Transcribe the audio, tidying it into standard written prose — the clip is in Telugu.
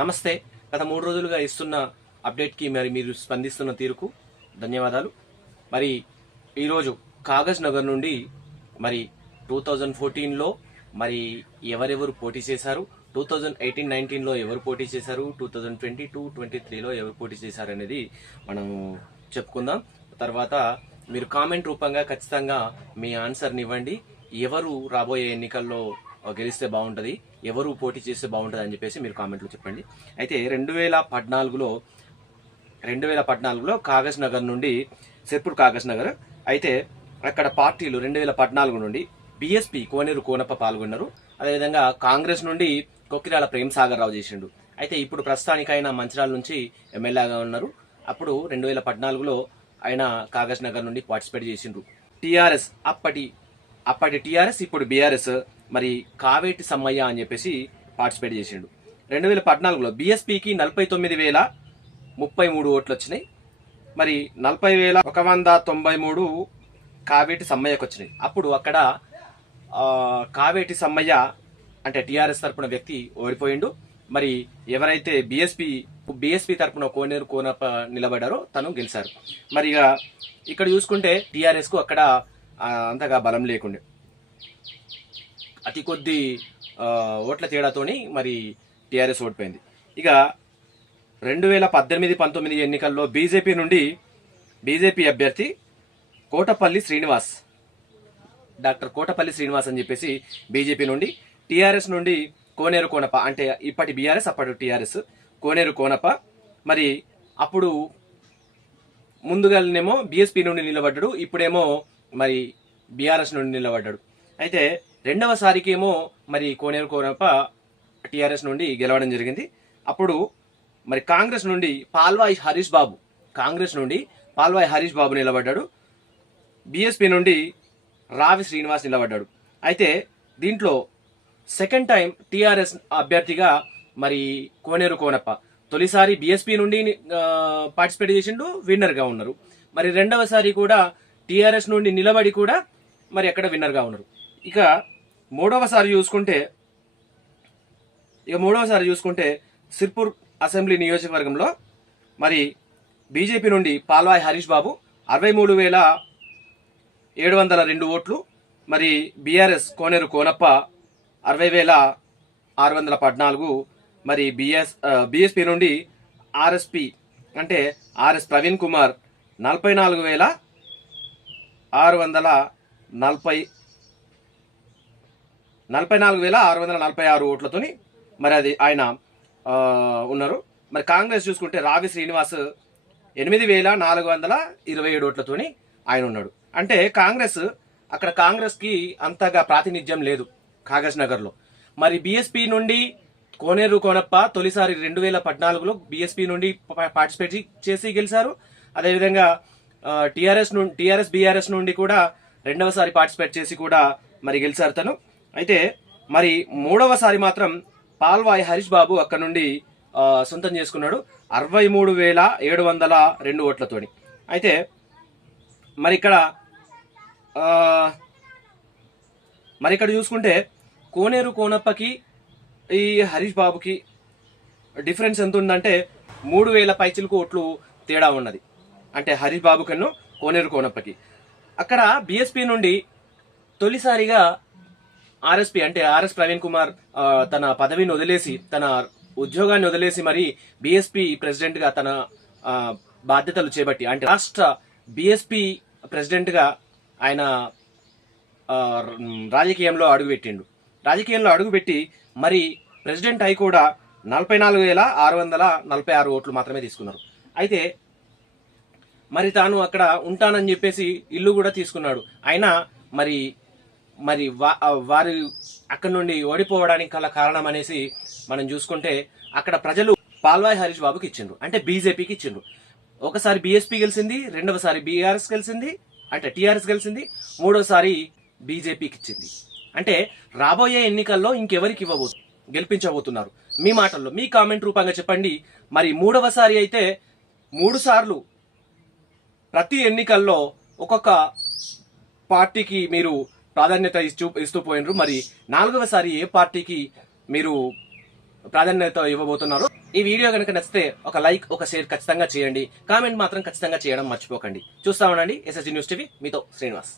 నమస్తే. గత 3 రోజులుగా ఇస్తున్న అప్డేట్కి మీరు స్పందిస్తున్న తీరుకు ధన్యవాదాలు. మరి ఈరోజు కాగజ్ నగర్ నుండి మరి 2014లో మరి ఎవరెవరు పోటీ చేశారు, 2018-19లో ఎవరు పోటీ చేశారు, 2022-23లో ఎవరు పోటీ చేశారు అనేది మనం చెప్పుకుందాం. తర్వాత మీరు కామెంట్ రూపంగా ఖచ్చితంగా మీ ఆన్సర్ని ఇవ్వండి. ఎవరు రాబోయే ఎన్నికల్లో గెలిస్తే బాగుంటుంది, ఎవరు పోటీ చేస్తే బాగుంటుంది అని చెప్పేసి మీరు కామెంట్లో చెప్పండి. అయితే 2014లో కాగజ్ నగర్ నుండి సిర్పూర్ కాగజ్ నగర్ అయితే అక్కడ పార్టీలు 2014 నుండి బీఎస్పీ కోనేరు కోనప్ప పాల్గొన్నారు. అదేవిధంగా కాంగ్రెస్ నుండి కొక్కిరాల ప్రేమ్ సాగర్ రావు చేసిండు. అయితే ఇప్పుడు ప్రస్తుతానికి ఆయన మంచిర్యాల నుంచి ఎమ్మెల్యేగా ఉన్నారు. అప్పుడు 2014లో ఆయన కాగజ్ నగర్ నుండి పార్టిసిపేట్ చేసిండ్రు. టీఆర్ఎస్ అప్పటి టీఆర్ఎస్ ఇప్పుడు బీఆర్ఎస్ మరి కావేటి సమ్మయ్య అని చెప్పేసి పార్టిసిపేట్ చేసిండు. 2014లో బీఎస్పీకి 49,033 ఓట్లు వచ్చినాయి. మరి 40,193 కావేటి సమ్మయ్యకు వచ్చినాయి. అప్పుడు అక్కడ కావేటి సమ్మయ్య అంటే టీఆర్ఎస్ తరపున వ్యక్తి ఓడిపోయిండు. మరి ఎవరైతే బీఎస్పీ తరపున కోనేరు కోనప్ప నిలబడారో తను గెలిచారు. మరి ఇక్కడ చూసుకుంటే టీఆర్ఎస్ కు అక్కడ అంతగా బలం లేకుండే, అతి కొద్ది ఓట్ల తేడాతోని మరి టీఆర్ఎస్ ఓడిపోయింది. ఇక 2018-19 ఎన్నికల్లో బీజేపీ అభ్యర్థి డాక్టర్ కోటపల్లి శ్రీనివాస్ అని చెప్పేసి బీజేపీ నుండి, టీఆర్ఎస్ నుండి కోనేరు కోనప్ప అంటే ఇప్పటి బీఆర్ఎస్ అప్పటి టీఆర్ఎస్ కోనేరు కోనప్ప మరి అప్పుడు ముందుగానేమో బీఎస్పీ నుండి నిలబడ్డాడు, ఇప్పుడేమో మరి బీఆర్ఎస్ నుండి నిలబడ్డాడు. అయితే రెండవసారికేమో మరి కోనేరు కోనప్ప టీఆర్ఎస్ నుండి గెలవడం జరిగింది. అప్పుడు మరి కాంగ్రెస్ నుండి పాల్వాయి హరీష్ బాబు నిలబడ్డాడు. బీఎస్పీ నుండి రావి శ్రీనివాస్ నిలబడ్డాడు. అయితే దీంట్లో సెకండ్ టైం టీఆర్ఎస్ అభ్యర్థిగా మరి కోనేరు కోనప్ప తొలిసారి బీఎస్పీ నుండి పార్టిసిపేట్ చేసిండు, విన్నర్ గా ఉన్నారు. మరి రెండవసారి కూడా టీఆర్ఎస్ నుండి నిలబడి కూడా మరి అక్కడ విన్నర్ గా ఉన్నారు. ఇక మూడవసారి చూసుకుంటే సిర్పూర్ అసెంబ్లీ నియోజకవర్గంలో మరి బీజేపీ నుండి పాల్వాయి హరీష్ బాబు 63,702 ఓట్లు, మరి బీఆర్ఎస్ కోనేరు కోనప్ప 60,614, మరి బీఎస్పీ నుండి ఆర్ఎస్పీ అంటే ఆర్ఎస్ ప్రవీణ్ కుమార్ 44,646 ఓట్లతోని మరి అది ఆయన ఉన్నారు. మరి కాంగ్రెస్ చూసుకుంటే రావి శ్రీనివాస్ 8,427 ఓట్లతోని ఆయన ఉన్నాడు. అంటే కాంగ్రెస్ కి అంతగా ప్రాతినిధ్యం లేదు కాగజ్ నగర్ లో. మరి బీఎస్పీ నుండి కోనేరు కోనప్ప తొలిసారి 2014లో బీఎస్పీ నుండి పార్టిసిపేట్ చేసి గెలిచారు. అదేవిధంగా టీఆర్ఎస్ బీఆర్ఎస్ నుండి కూడా రెండవసారి పార్టిసిపేట్ చేసి కూడా మరి గెలిచారు తను. అయితే మరి మూడవసారి మాత్రం పాల్వాయి హరీష్ బాబు అక్కడ నుండి సొంతం చేసుకున్నాడు 63,702 ఓట్లతోని. అయితే మరి ఇక్కడ చూసుకుంటే కోనేరు కోనప్పకి ఈ హరీష్ బాబుకి డిఫరెన్స్ ఎంత ఉందంటే 3,000 పైచిలకు ఓట్లు తేడా ఉన్నది. అంటే హరీష్ బాబు కన్నా కోనేరు కోనప్పకి అక్కడ బీఎస్పీ నుండి తొలిసారిగా ఆర్ఎస్పీ అంటే ఆర్ఎస్ ప్రవీణ్ కుమార్ తన పదవిని వదిలేసి, తన ఉద్యోగాన్ని వదిలేసి మరి బీఎస్పీ ప్రెసిడెంట్ గా తన బాధ్యతలు చేపట్టి అంటే రాష్ట్ర బీఎస్పీ ప్రెసిడెంట్ గా ఆయన రాజకీయంలో అడుగుపెట్టి మరి ప్రెసిడెంట్ అయి కూడా 44,646 ఓట్లు మాత్రమే తీసుకున్నారు. అయితే మరి తాను అక్కడ ఉంటానని చెప్పేసి ఇల్లు కూడా తీసుకున్నాడు. అయినా మరి వారు అక్కడి నుండి ఓడిపోవడానికి గల కారణం అనేసి మనం చూసుకుంటే అక్కడ ప్రజలు పాల్వాయి హరీష్ బాబుకి ఇచ్చిండ్రు, అంటే బీజేపీకి ఇచ్చిండ్రు. ఒకసారి బీఎస్పీ గెలిచింది, రెండవసారి బీఆర్ఎస్ గెలిచింది అంటే టీఆర్ఎస్ గెలిచింది, మూడోసారి బీజేపీకి ఇచ్చింది. అంటే రాబోయే ఎన్నికల్లో ఇంకెవరికి గెలిపించబోతున్నారు? మీ మాటల్లో మీ కామెంట్ రూపంగా చెప్పండి. మరి మూడవసారి అయితే 3 సార్లు ప్రతి ఎన్నికల్లో ఒక్కొక్క పార్టీకి మీరు ప్రాధాన్యత ఇస్తూ పోయినరు. మరి 4వసారి ఏ పార్టీకి మీరు ప్రాధాన్యత ఇవ్వబోతున్నారు. ఈ వీడియో కనుక నచ్చితే ఒక లైక్, ఒక షేర్ ఖచ్చితంగా చేయండి. కామెంట్ మాత్రం ఖచ్చితంగా చేయడం మర్చిపోకండి. చూస్తా ఉండండి SSG న్యూస్ టీవీ. మీతో శ్రీనివాస్.